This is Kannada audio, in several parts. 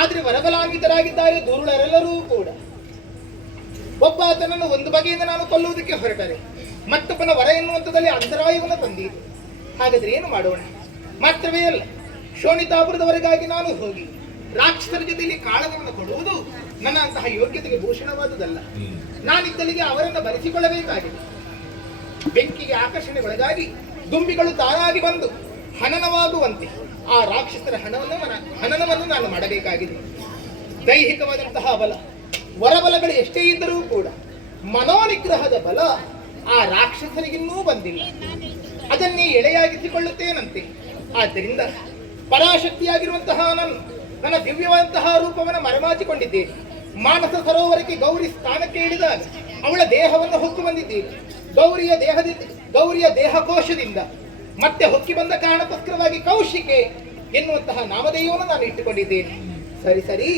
ಆದ್ರೆ ವರಬಲಾನ್ವಿತರಾಗಿದ್ದಾರೆ ದುರುಳರೆಲ್ಲರೂ ಕೂಡ. ಒಬ್ಬ ಆತನನ್ನು ಒಂದು ಬಗೆಯಿಂದ ನಾನು ಕೊಲ್ಲುವುದಕ್ಕೆ ಹೊರಟರೆ, ಮತ್ತೊಬ್ಬನ ವರ ಎನ್ನುವಂಥದ್ದಲ್ಲಿ ಅಂತರಾಯವನ್ನು ತಂದಿದೆ. ಹಾಗಾದ್ರೆ ಏನು ಮಾಡೋಣ? ಮಾತ್ರವೇ ಅಲ್ಲ, ಶೋಣಿತಾಪುರದವರೆಗಾಗಿ ನಾನು ಹೋಗಿ ರಾಕ್ಷಸರ ಜೊತೆಯಲ್ಲಿ ಕಾಳಗವನ್ನು ಕೊಡುವುದು ನನ್ನ ಅಂತಹ ಯೋಗ್ಯತೆಗೆ ಭೂಷಣವಾದುದಲ್ಲ. ನಾನಿದ್ದಲ್ಲಿಗೆ ಅವರನ್ನು ಬರೆಸಿಕೊಳ್ಳಬೇಕಾಗಿದೆ. ಬೆಂಕಿಗೆ ಆಕರ್ಷಣೆಗೊಳಗಾಗಿ ದುಂಬಿಗಳು ತಾನಾಗಿ ಬಂದು ಹನನವಾಗುವಂತೆ ಆ ರಾಕ್ಷಸರ ಹನನವನ್ನು ನಾನು ಮಾಡಬೇಕಾಗಿದೆ. ದೈಹಿಕವಾದಂತಹ ಬಲ, ವರಬಲಗಳು ಎಷ್ಟೇ ಇದ್ದರೂ ಕೂಡ ಮನೋನಿಗ್ರಹದ ಬಲ ಆ ರಾಕ್ಷಸರಿಗಿನ್ನೂ ಬಂದಿಲ್ಲ. ಅದನ್ನೇ ಎಳೆಯಾಗಿಸಿಕೊಳ್ಳುತ್ತೇನಂತೆ. ಆದ್ದರಿಂದ ಪರಾಶಕ್ತಿಯಾಗಿರುವಂತಹ ನನ್ನ ದಿವ್ಯವಾದಂತಹ ರೂಪವನ್ನು ಮರೆಮಾಚಿಕೊಂಡಿದ್ದೇನೆ. ಮಾನಸ ಸರೋವರಕ್ಕೆ ಗೌರಿ ಸ್ಥಾನಕ್ಕೆ ಇಳಿದಾಗ ಅವಳ ದೇಹವನ್ನು ಹೊಕ್ಕು ಬಂದಿದ್ದೇನೆ. ಗೌರಿಯ ದೇಹಕೋಶದಿಂದ ಮತ್ತೆ ಹೊಕ್ಕಿ ಬಂದ ಕಾರಣಕ್ಕೋಸ್ಕರವಾಗಿ ಕೌಶಿಕೆ ಎನ್ನುವಂತಹ ನಾಮಧೇಯವನ್ನು ನಾನು ಇಟ್ಟುಕೊಂಡಿದ್ದೇನೆ. ಸರಿ,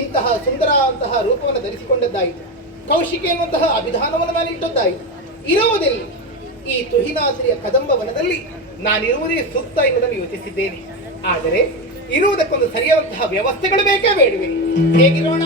ಇಂತಹ ಸುಂದರ ಅಂತಹ ರೂಪವನ್ನು ಧರಿಸಿಕೊಂಡದ್ದಾಯಿತು. ಕೌಶಿಕೆ ಎನ್ನುವಂತಹ ಅಭಿಧಾನವನ್ನು ನಾನು ಇಟ್ಟದ್ದಾಯಿತು. ಇರುವುದಿಲ್ಲ ಈ ತುಹಿನಾದ್ರಿಯ ಕದಂಬ ವನದಲ್ಲಿ ನಾನಿರುವುದೇ ಸೂಕ್ತ ಎನ್ನುವುದನ್ನು ಯೋಚಿಸಿದ್ದೇನೆ. ಆದರೆ ಇರುವುದಕ್ಕೊಂದು ಸರಿಯಾದಂತಹ ವ್ಯವಸ್ಥೆಗಳು ಬೇಕೇ ಬೇಡವೆ? ಹೇಗಿರೋಣ?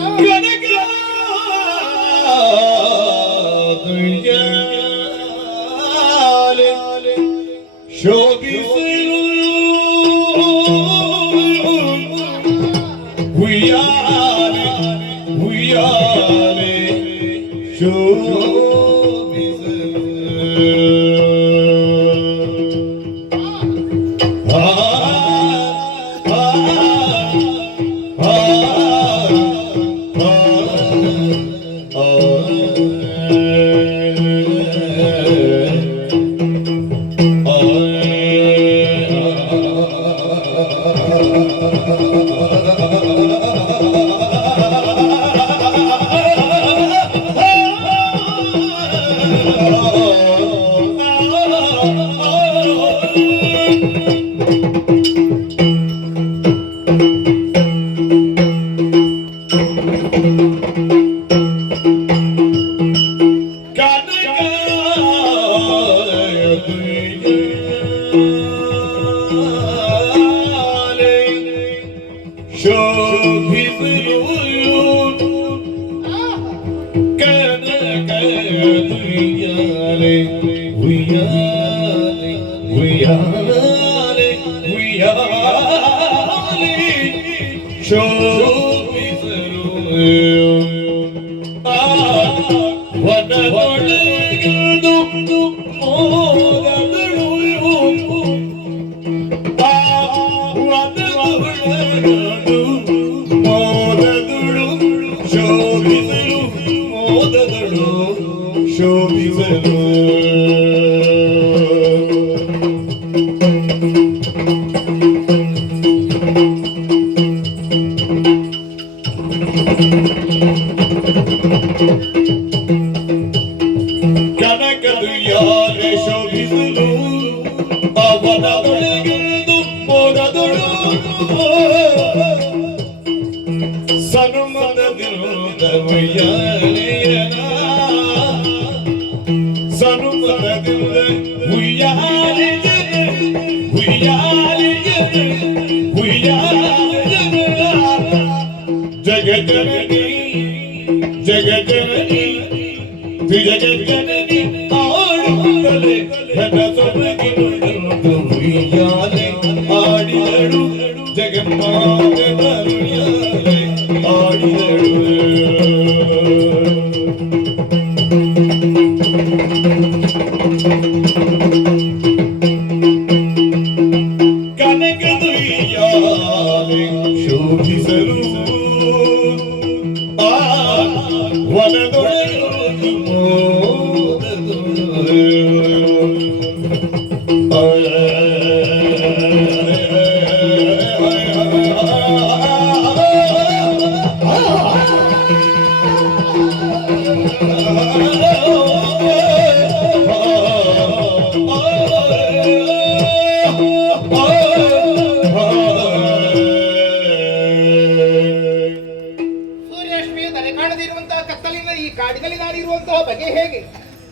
ಬಗೆ ಹೇಗೆ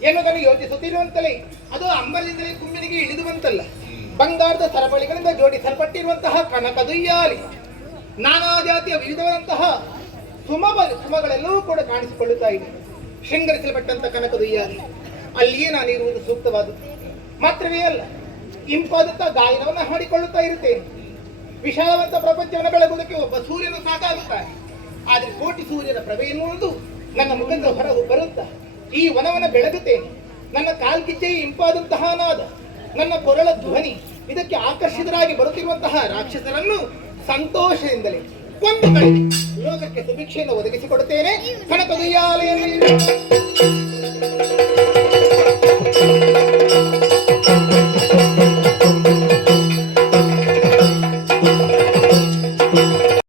ಎನ್ನುವುದನ್ನು ಯೋಚಿಸುತ್ತಿರುವಂತಲೇ ಅದು ಅಂಬಲಿಂದಲೇ ಕುಂಬಿನಿಗೆ ಇಳಿದು ಬಂತಲ್ಲ. ಬಂಗಾರದ ಸರಪಳಿಗಳಿಂದ ಜೋಡಿಸಲ್ಪಟ್ಟಿರುವಂತಹ ಕನಕದುಯ್ಯಾಲಿ ನಾನಾ ಜಾತಿಯ ವಿವಿಧವಾದಂತಹ ಸುಮಗಳೆಲ್ಲವೂ ಕೂಡ ಕಾಣಿಸಿಕೊಳ್ಳುತ್ತಾ ಇದೆ. ಶೃಂಗರಿಸಲ್ಪಟ್ಟಂತ ಕನಕದುಯ್ಯಾಲಿ ಅಲ್ಲಿಯೇ ನಾನಿರುವುದು ಸೂಕ್ತವಾದದ್ದು. ಮಾತ್ರವೇ ಅಲ್ಲ, ಇಂಪಾದಂತಹ ಗಾಯನವನ್ನು ಹಾಡಿಕೊಳ್ಳುತ್ತಾ ಇರುತ್ತೇನೆ. ವಿಶಾಲವಂತ ಪ್ರಪಂಚವನ್ನು ಬೆಳಗುವುದಕ್ಕೆ ಒಬ್ಬ ಸೂರ್ಯನು ಸಾಕಾಗುತ್ತಾನೆ. ಆದರೆ ಕೋಟಿ ಸೂರ್ಯನ ಪ್ರಭೆ ಎನ್ನುವುದು ನನ್ನ ಮುಖದ ಹೊರಗೆ ಬರುತ್ತಾ ಈ ವನವನ್ನು ಬೆಳಗುತ್ತೇನೆ. ನನ್ನ ಕಾಲ್ಕಿಚ್ಚೆಯ ಇಂಪಾದಂತಹ ನಾದ, ನನ್ನ ಕೊರಳ ಧ್ವನಿ ಇದಕ್ಕೆ ಆಕರ್ಷಿತರಾಗಿ ಬರುತ್ತಿರುವಂತಹ ರಾಕ್ಷಸರನ್ನು ಸಂತೋಷದಿಂದಲೇ ಕೊಂದು ಕಳೆದು ಲೋಕಕ್ಕೆ ಸುಭಿಕ್ಷೆಯನ್ನು ಒದಗಿಸಿಕೊಡುತ್ತೇನೆ. ಕನಕದುಯ್ಯಾಲೆಯನ್ನು